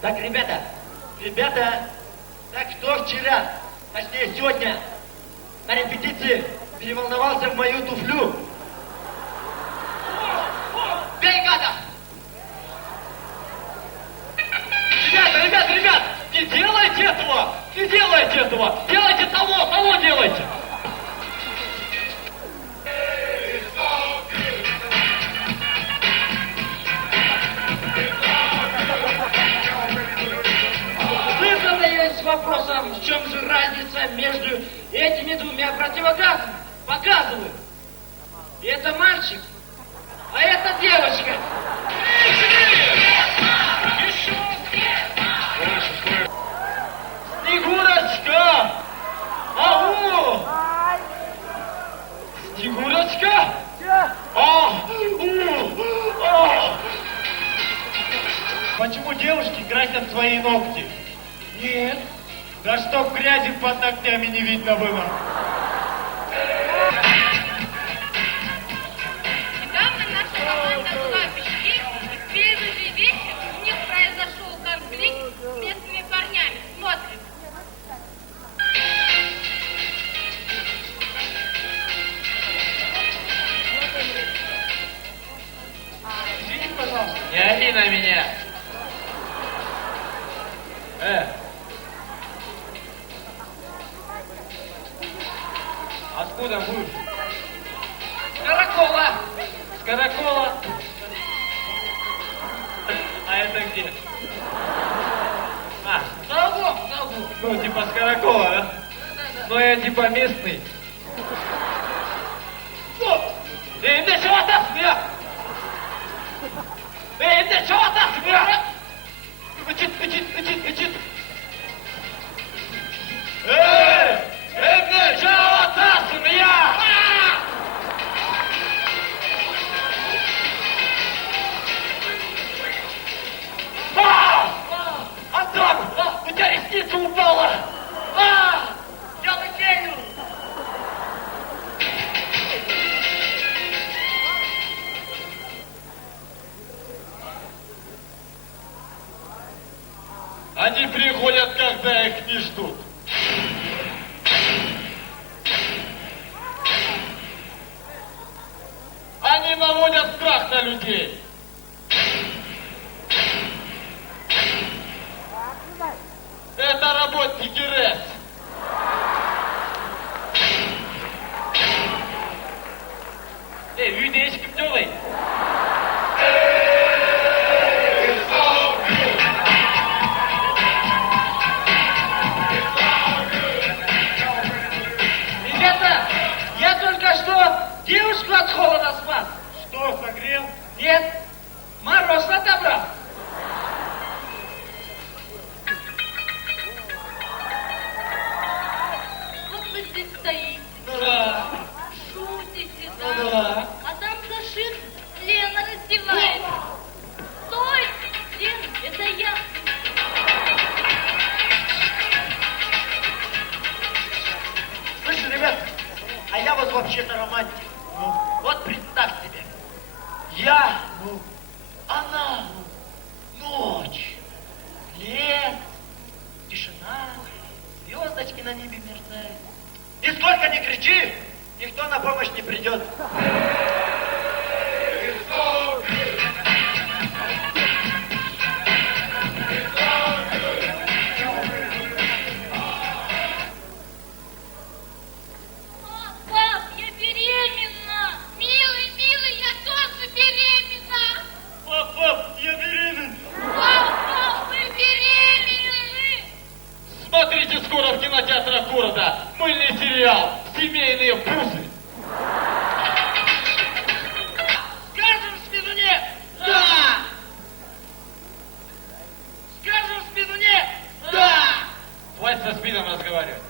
Так, ребята, так кто вчера, точнее сегодня, на репетиции переволновался в мою туфлю? Бей, гада! Ребят, не делайте этого! Не делайте этого! Делайте того делайте! Вы задаетесь вопросом, в чем же разница между этими двумя противогазами? Показываю. Это мальчик, а это девочка. Снегурочка! Ау! Снегурочка! Почему девушки красят свои ногти? Нет. Да чтоб грязи под ногтями не видно было. Недавно наша команда была в Бишкеке, и в первый же вечер у них произошел конфликт с местными парнями. Смотрим. Извините, пожалуйста. Не ори на меня. Откуда будешь? Каракола. С Каракола. А это где? За углом. Ну, типа с Каракола, да? Ну, я типа местный. Эй, ты чего так меня? Эй, ты чего так меня? Учит. Эй, ты чего так меня? Антон, у тебя ресница упала! Я лысею. Они приходят, когда их не ждут. Они наводят страх на людей. Это работники РЭС. Эй, видишь, Киптёвый? Ребята, я только что девушку от холода спас. Что, согрел? Нет, мороз отобрал. Вот вы здесь стоите, Да. шутите, Ну да. А там за шин Лена раздевается. Стой! Лена, это я. Слышь, ребят, а я вот вообще-то романтик. Вот представь себе. Я, она, ночь, лес, тишина, звездочки на небе мерцают. И сколько ни кричи, никто на помощь не придет. Пап, я беременна. Милый, я тоже беременна. Пап, я беременна. Пап, мы беременны. Смотрите скоро в кинотеатрах города мыльный сериал «Семейные пузы». Скажем в спину нет. Да. Скажем в спину нет. Да. Хватит со спином разговаривать.